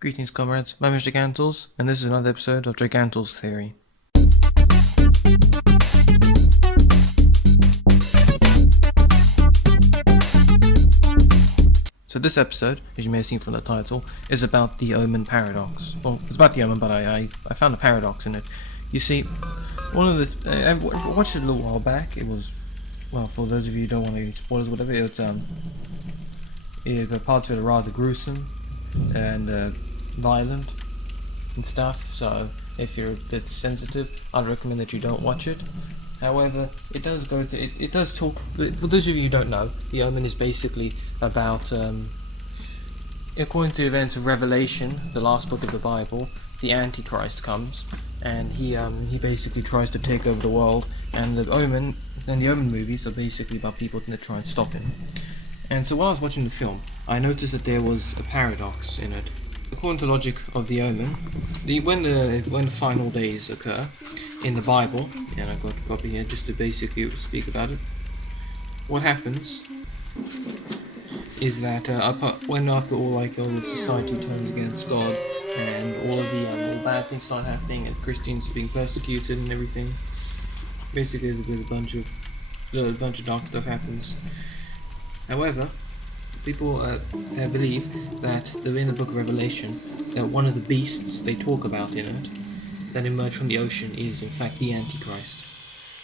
Greetings, comrades. My name is Gigantals, and this is another episode of Gigantals Theory. So this episode, as you may have seen from the title, is about the Omen paradox. Well, it's about the Omen, but I found a paradox in it. You see, one of the I watched it a little while back. It was, well, for those of you who don't want any spoilers, or whatever. The parts of it are rather gruesome and violent and stuff. So if you're a bit sensitive, I'd recommend that you don't watch it. However, it does talk. For those of you who don't know, the Omen is basically about, according to the events of Revelation, the last book of the Bible, the Antichrist comes, and he basically tries to take over the world, and the Omen movies are basically about people that try and stop him. And so while I was watching the film, I noticed that there was a paradox in it. According to the logic of the Omen, when the final days occur in the Bible, and I've got a copy here just to basically speak about it, what happens is that when after all the society turns against God and all the bad things start happening and Christians are being persecuted and everything, basically there's a bunch of dark stuff happens. However, people believe that in the book of Revelation, that one of the beasts they talk about in it that emerge from the ocean is in fact the Antichrist.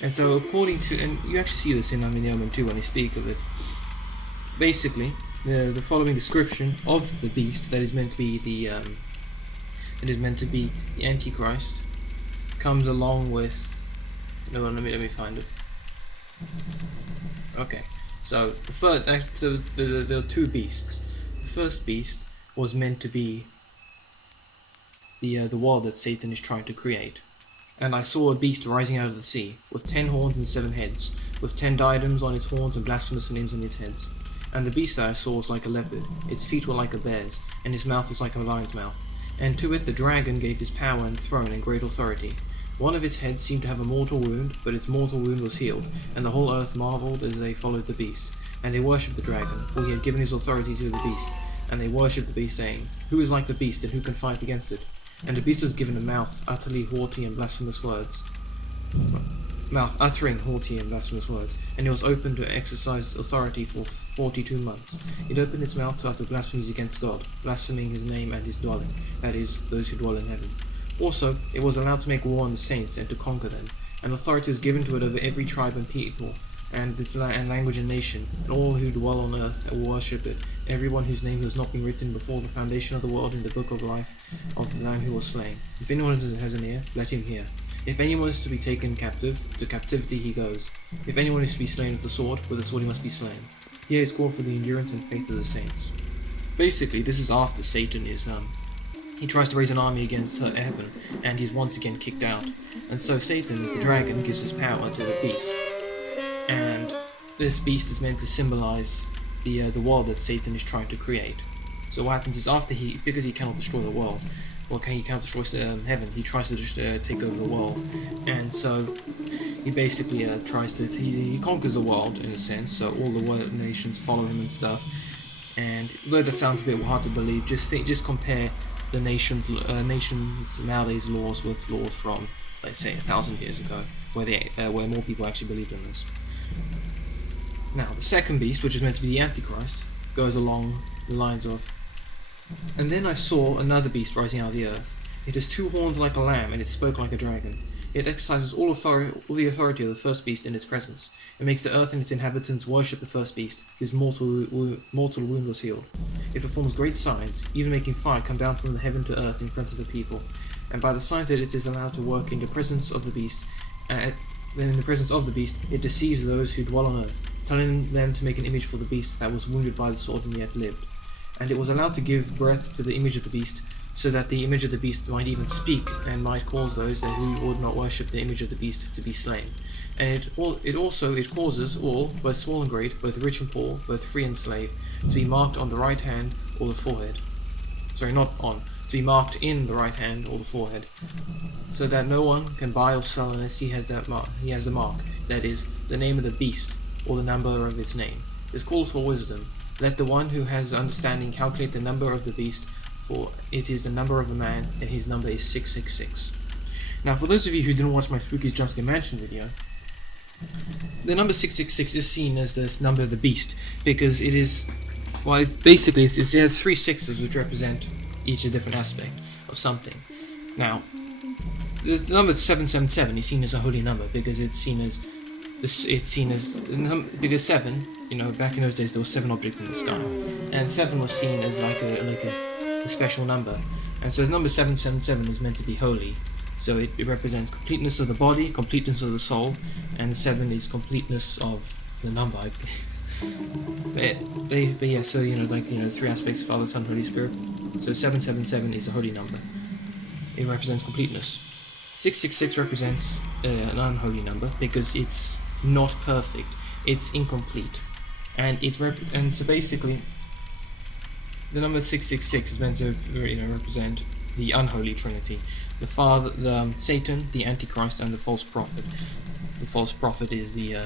And so according to, and you actually see this in the Omen 2 when they speak of it, basically the following description of the beast that is meant to be the Antichrist comes along with, no, let me find it. Okay. So there are two beasts. The first beast was meant to be the world that Satan is trying to create. And I saw a beast rising out of the sea, with 10 horns and 7 heads, with 10 diadems on its horns and blasphemous names on its heads. And the beast that I saw was like a leopard, its feet were like a bear's, and his mouth was like a lion's mouth. And to it the dragon gave his power and throne and great authority. One of its heads seemed to have a mortal wound, but its mortal wound was healed, and the whole earth marveled as they followed the beast. And they worshipped the dragon, for he had given his authority to the beast. And they worshipped the beast, saying, "Who is like the beast, and who can fight against it?" And the beast was given a mouth, utterly haughty and blasphemous words. Uttering haughty and blasphemous words, and it was open to exercise authority for 42 months. It opened its mouth to utter blasphemies against God, blaspheming his name and his dwelling, that is, those who dwell in heaven. Also, it was allowed to make war on the saints and to conquer them, and authority was given to it over every tribe and people, and its language and nation, and all who dwell on earth will worship it, everyone whose name has not been written before the foundation of the world in the book of life of the Lamb who was slain. If anyone has an ear, let him hear. If anyone is to be taken captive, to captivity he goes. If anyone is to be slain with the sword he must be slain. Here is called for the endurance and faith of the saints. Basically, this is after Satan is he tries to raise an army against heaven, and he's once again kicked out. And so Satan, as the dragon, gives his power to the beast. And this beast is meant to symbolize the world that Satan is trying to create. So what happens is because he cannot destroy the world, he cannot destroy heaven, he tries to just take over the world. And so he basically he conquers the world in a sense, so all the world nations follow him and stuff. And though that sounds a bit hard to believe, just compare the nations nowadays laws with laws from, let's say, 1,000 years ago, where more people actually believed in this. Now, the second beast, which is meant to be the Antichrist, goes along the lines of, "And then I saw another beast rising out of the earth. It has 2 horns like a lamb, and it spoke like a dragon. It exercises all the authority of the first beast in its presence. It makes the earth and its inhabitants worship the first beast, whose mortal wound was healed. It performs great signs, even making fire come down from the heaven to earth in front of the people. And by the signs that it is allowed to work in the presence of the beast, it deceives those who dwell on earth, telling them to make an image for the beast that was wounded by the sword and yet lived. And it was allowed to give breath to the image of the beast, so that the image of the beast might even speak and might cause those who would not worship the image of the beast to be slain. And it causes all, both small and great, both rich and poor, both free and slave, to be marked on the right hand or the forehead. Sorry, not on. To be marked in the right hand or the forehead, so that no one can buy or sell unless he has that mark. He has the mark, that is, the name of the beast or the number of its name. This calls for wisdom. Let the one who has understanding calculate the number of the beast, for it is the number of a man, and his number is 666. Now, for those of you who didn't watch my Spooky Jumpscare Mansion video, the number 666 is seen as the number of the beast, because it is, well, basically it has 3 sixes which represent each a different aspect of something. Now, the number 777 is seen as a holy number because it's seen as because 7, back in those days there were 7 objects in the sky, and 7 was seen as like a special number, and so the number 777 is meant to be holy. So it represents completeness of the body, completeness of the soul, and 7 is completeness of the number, I guess. But yeah, so 3 aspects: Father, Son, Holy Spirit. So 777 is a holy number. It represents completeness. 666 represents an unholy number because it's not perfect, it's incomplete, and so basically the number 666 is meant to represent the unholy Trinity: the Father, Satan, the Antichrist, and the false prophet. The false prophet is the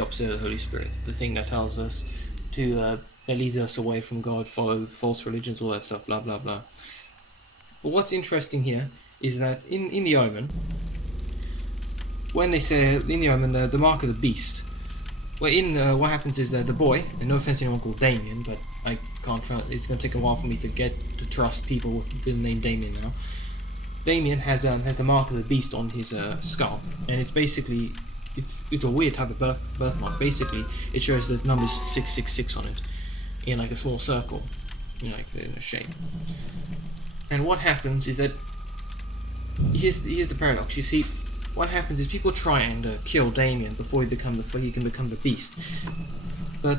opposite of the Holy Spirit, the thing that tells us that leads us away from God, follow false religions, all that stuff, blah blah blah. But what's interesting here is that in the Omen, when they say in the Omen the mark of the beast, well, what happens is that the boy, and no offense to anyone called Damien, but I can't trust. It's going to take a while for me to get to trust people with the name Damien now. Damien has the mark of the beast on his scalp, and it's basically it's a weird type of birthmark. Basically, it shows the numbers 666 on it in like a small circle, like in a shape. And what happens is that here's the paradox. You see, what happens is people try and kill Damien before he can become the beast, but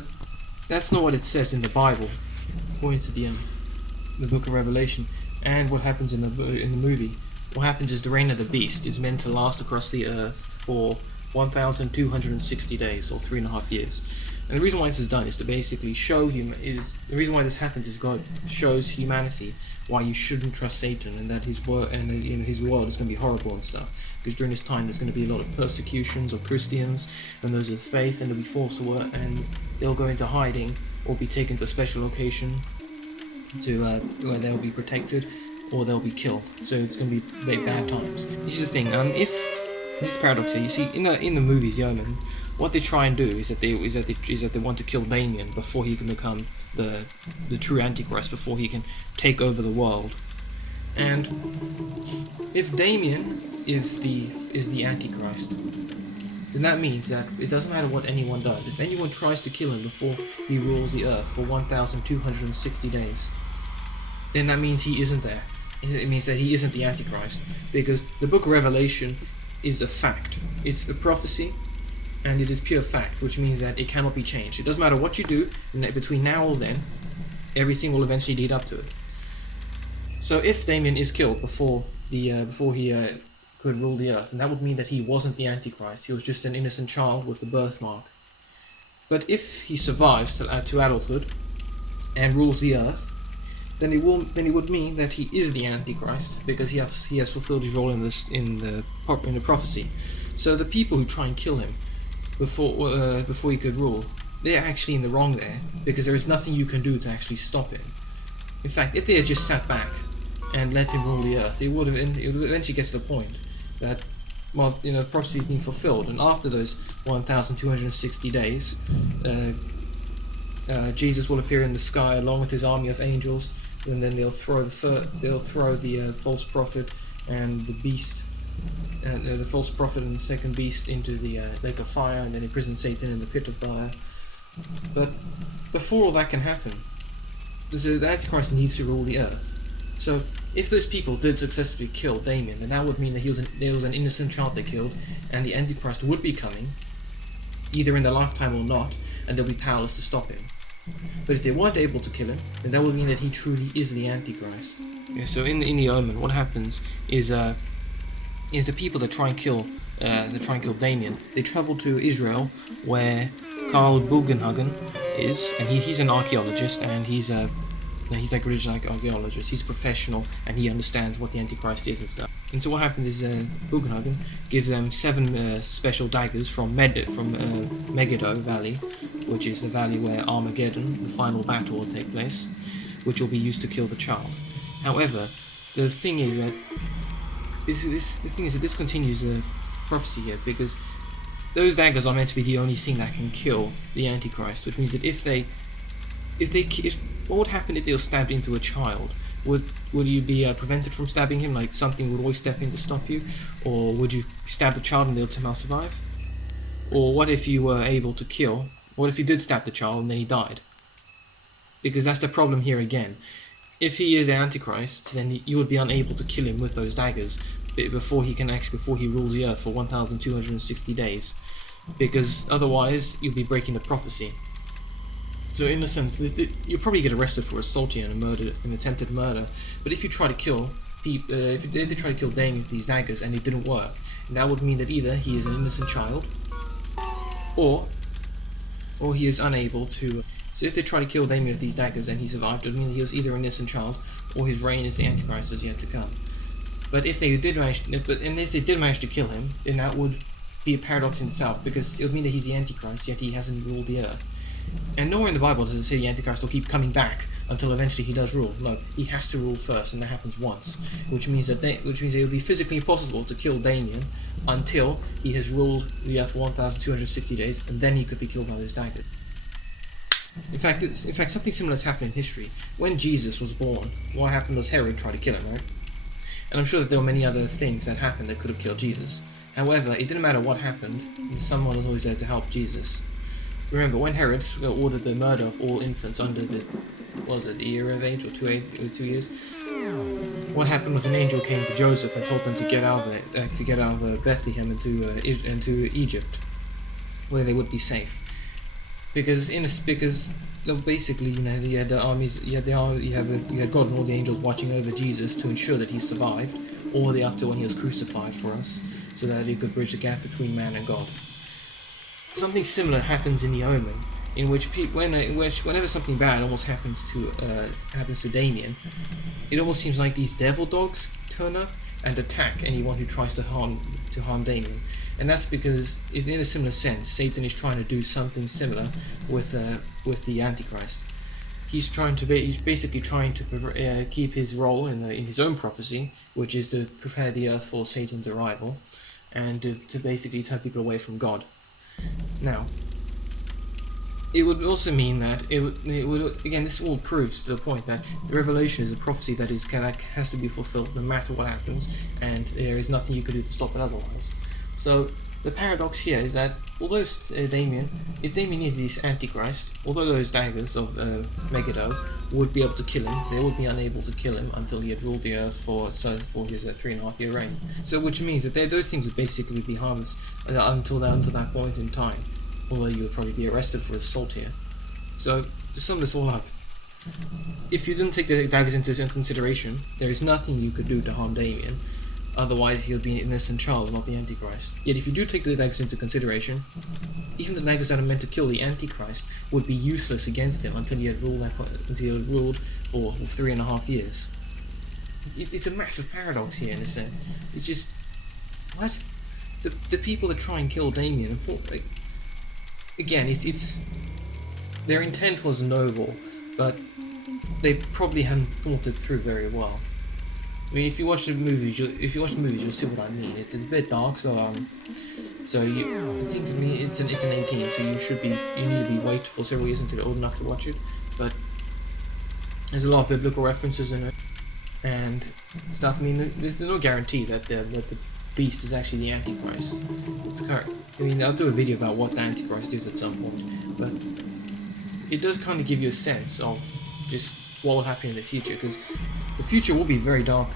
that's not what it says in the Bible, according to the Book of Revelation. And what happens in the movie? What happens is the reign of the beast is meant to last across the earth for 1,260 days, or 3.5 years. And the reason why this is done is to basically show the reason why this happens is God shows humanity why you shouldn't trust Satan, and that his world is going to be horrible and stuff. Because during this time there's going to be a lot of persecutions of Christians and those of faith, and they'll be forced to work, and they'll go into hiding or be taken to a special location to where they'll be protected, or they'll be killed. So it's going to be very bad times. Here's the thing: this is the paradox here. You see, in the movies, The Omen, what they try and do is that they want to kill Damien before he can become the true Antichrist, before he can take over the world. And if Damien is the Antichrist, then that means that it doesn't matter what anyone does. If anyone tries to kill him before he rules the earth for 1,260 days, then that means he isn't there. It means that he isn't the Antichrist, because the Book of Revelation is a fact. It's a prophecy, and it is pure fact, which means that it cannot be changed. It doesn't matter what you do between now or then, everything will eventually lead up to it. So if Damien is killed before he could rule the earth, and that would mean that he wasn't the Antichrist. He was just an innocent child with a birthmark. But if he survives to adulthood and rules the earth, then it would mean that he is the Antichrist, because he has fulfilled his role in the prophecy. So the people who try and kill him before he could rule, they're actually in the wrong there, because there is nothing you can do to actually stop him. In fact, if they had just sat back and let him rule the earth, it would eventually get to the point that, the prophecy has been fulfilled, and after those 1,260 days, Jesus will appear in the sky along with his army of angels, and then they'll throw the false prophet and the beast, the false prophet and the second beast into the lake of fire, and then imprison Satan in the pit of fire. But before all that can happen, the Antichrist needs to rule the earth. So if those people did successfully kill Damien, then that would mean that there was an innocent child they killed, and the Antichrist would be coming, either in their lifetime or not, and they'll be powerless to stop him. But if they weren't able to kill him, then that would mean that he truly is the Antichrist. Yeah, so in the Omen, what happens is the people that try and kill Damien, they travel to Israel, where Carl Bugenhagen is, and he's an archaeologist, and he's like a religious archaeologist. He's professional, and he understands what the Antichrist is and stuff. And so what happens is Bugenhagen gives them 7 special daggers from Megiddo Valley, which is the valley where Armageddon, the final battle, will take place, which will be used to kill the child. However, the thing is that this continues the prophecy here, because those daggers are meant to be the only thing that can kill the Antichrist, which means that what would happen if they were stabbed into a child? Would you be prevented from stabbing him? Like something would always step in to stop you, or would you stab the child and they'll somehow survive? Or what if you were able to kill? What if you did stab the child and then he died? Because that's the problem here again. If he is the Antichrist, then you would be unable to kill him with those daggers before he rules the earth for 1,260 days, because otherwise you'll be breaking the prophecy. So in a sense, you'll probably get arrested for assault here and attempted murder. But if you try to kill if they try to kill Damien with these daggers and it didn't work, that would mean that either he is an innocent child, or he is unable to. So if they try to kill Damien with these daggers and he survived, it would mean that he was either an innocent child or his reign as the Antichrist is yet to come. But if they did manage to kill him, then that would be a paradox in itself, because it would mean that he's the Antichrist, yet he hasn't ruled the earth. And nowhere in the Bible does it say the Antichrist will keep coming back until eventually he does rule. No, he has to rule first, and that happens once, which means that it would be physically impossible to kill Damien until he has ruled the earth for 1,260 days, and then he could be killed by those daggers. In fact, something similar has happened in history. When Jesus was born, what happened was Herod tried to kill him, right? And I'm sure that there were many other things that happened that could have killed Jesus. However, it didn't matter what happened, someone was always there to help Jesus. Remember, when Herod ordered the murder of all infants under the year of age, or 2 years, what happened was an angel came to Joseph and told them to get out of Bethlehem into Egypt, where they would be safe. Because basically, you had the armies, you had God and all the angels watching over Jesus to ensure that he survived all the way up to when he was crucified for us, so that he could bridge the gap between man and God. Something similar happens in the Omen, in which whenever something bad almost happens to Damien, it almost seems like these devil dogs turn up and attack anyone who tries to harm Damien. And that's because, in a similar sense, Satan is trying to do something similar with the Antichrist. He's basically trying to keep his role in his own prophecy, which is to prepare the earth for Satan's arrival, and to basically turn people away from God. Now, it would also mean that it would again. This all proves to the point that the revelation is a prophecy that has to be fulfilled no matter what happens, and there is nothing you could do to stop it otherwise. So the paradox here is that although if Damien is this Antichrist, although those daggers of Megiddo would be able to kill him, they would be unable to kill him until he had ruled the earth for his 3.5 year reign. So which means that those things would basically be harmless until that point in time, although you would probably be arrested for assault here. So to sum this all up, if you didn't take the daggers into consideration, there is nothing you could do to harm Damien. Otherwise, he'll be an innocent child, not the Antichrist. Yet, if you do take the daggers into consideration, even the daggers that are meant to kill the Antichrist would be useless against him until he had ruled for 3.5 years. It's a massive paradox here, in a sense. It's just, what? The people that try and kill Damien, again, it's their intent was noble, but they probably hadn't thought it through very well. I mean, if you watch the movies, you'll see what I mean. It's a bit dark, so I think it's an 18, so you need to be wait for several years until you're old enough to watch it. But there's a lot of biblical references in it and stuff. I mean, there's no guarantee that the beast is actually the Antichrist. I'll do a video about what the Antichrist is at some point, but it does kind of give you a sense of just what will happen in the future, because the future will be very dark,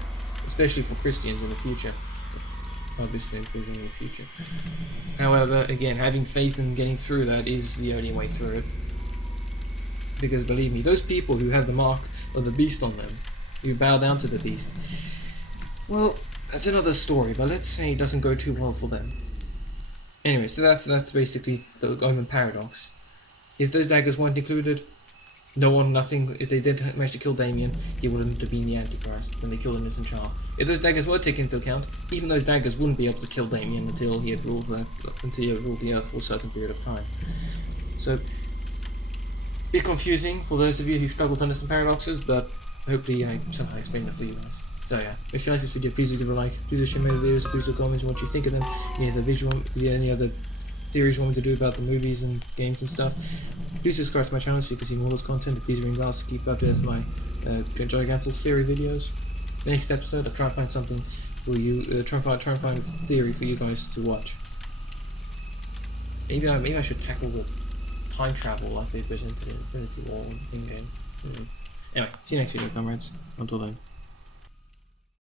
especially for Christians in the future. Obviously, in the future. However, again, having faith and getting through that is the only way through it. Because believe me, those people who have the mark of the beast on them, who bow down to the beast, well, that's another story, but let's say it doesn't go too well for them. Anyway, so that's basically the Omen paradox. If those daggers weren't included, if they did manage to kill Damien, he wouldn't have been the Antichrist when they killed an innocent child. If those daggers were taken into account, even those daggers wouldn't be able to kill Damien until he had ruled the earth for a certain period of time. So, a bit confusing for those of you who struggle to understand paradoxes, but hopefully I somehow explained that for you guys. So yeah, if you like this video, please give a like, please share my videos, please comment what you think of them, any other theories you want me to do about the movies and games and stuff. Please subscribe to my channel so you can see more of this content. Please ring bells to keep up with my Gigantals theory videos. The next episode, I'll try and find something for you. Try and find a theory for you guys to watch. Maybe I should tackle the time travel like they presented in Infinity War in game. Anyway, see you next video, comrades. Until then.